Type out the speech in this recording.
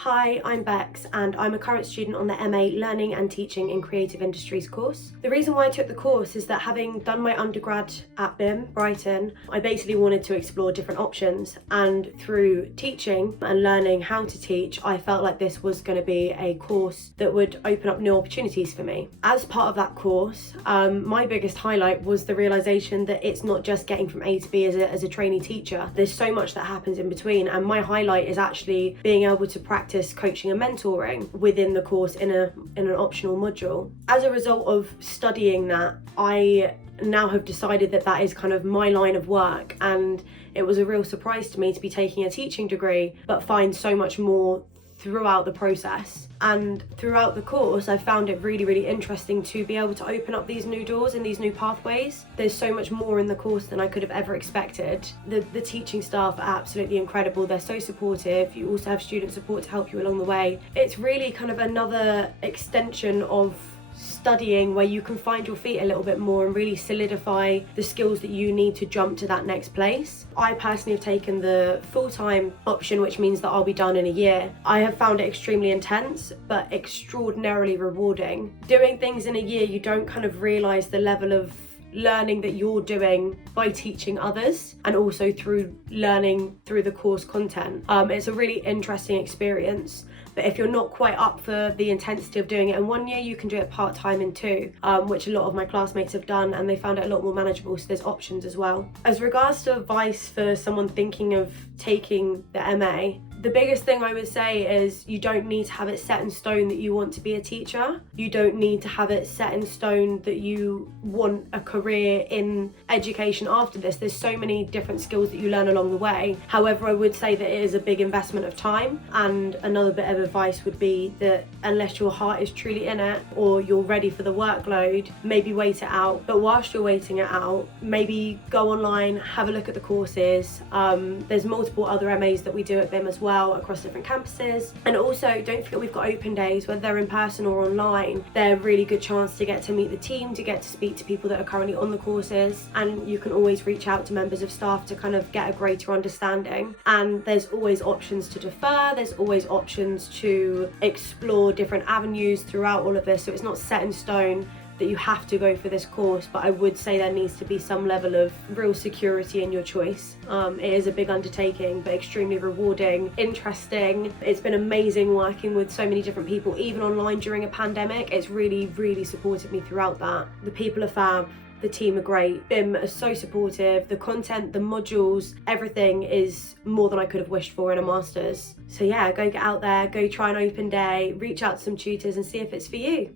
Hi, I'm Becs and I'm a current student on the MA Learning and Teaching in Creative Industries course. The reason why I took the course is that having done my undergrad at BIMM, Brighton, I basically wanted to explore different options, and through teaching and learning how to teach, I felt like this was going to be a course that would open up new opportunities for me. As part of that course, my biggest highlight was the realisation that it's not just getting from A to B as a trainee teacher. There's so much that happens in between, and my highlight is actually being able to practice coaching and mentoring within the course in an optional module. As a result of studying that, I now have decided that that is kind of my line of work, and it was a real surprise to me to be taking a teaching degree but find so much more throughout the process. And throughout the course, I found it really interesting to be able to open up these new doors and these new pathways. There's so much more in the course than I could have ever expected. The teaching staff are absolutely incredible. They're so supportive. You also have student support to help you along the way. It's really kind of another extension of studying where you can find your feet a little bit more and really solidify the skills that you need to jump to that next place. I personally have taken the full-time option, which means that I'll be done in a year. I have found it extremely intense but extraordinarily rewarding. Doing things in a year, you don't kind of realise the level of learning that you're doing by teaching others, and also through learning through the course content. It's a really interesting experience, but if you're not quite up for the intensity of doing it in 1 year, you can do it part-time in 2, which a lot of my classmates have done, and they found it a lot more manageable, so there's options as well. As regards to advice for someone thinking of taking the MA, the biggest thing I would say is you don't need to have it set in stone that you want to be a teacher. You don't need to have it set in stone that you want a career in education after this. There's so many different skills that you learn along the way. However, I would say that it is a big investment of time, and another bit of advice would be that unless your heart is truly in it or you're ready for the workload, maybe wait it out. But whilst you're waiting it out, maybe go online, have a look at the courses. There's multiple other MAs that we do at BIMM as well across different campuses, and also don't forget we've got open days, whether they're in person or online. They're a really good chance to get to meet the team, to get to speak to people that are currently on the courses, and you can always reach out to members of staff to kind of get a greater understanding. And there's always options to defer, there's always options to explore different avenues throughout all of this, so it's not set in stone that you have to go for this course, but I would say there needs to be some level of real security in your choice. It is a big undertaking, but extremely rewarding, interesting. It's been amazing working with so many different people, even online during a pandemic. It's really supported me throughout that. The people are fab. The team are great. BIMM are so supportive. The content, the modules, everything is more than I could have wished for in a master's. So yeah, go get out there, go try an open day, reach out to some tutors and see if it's for you.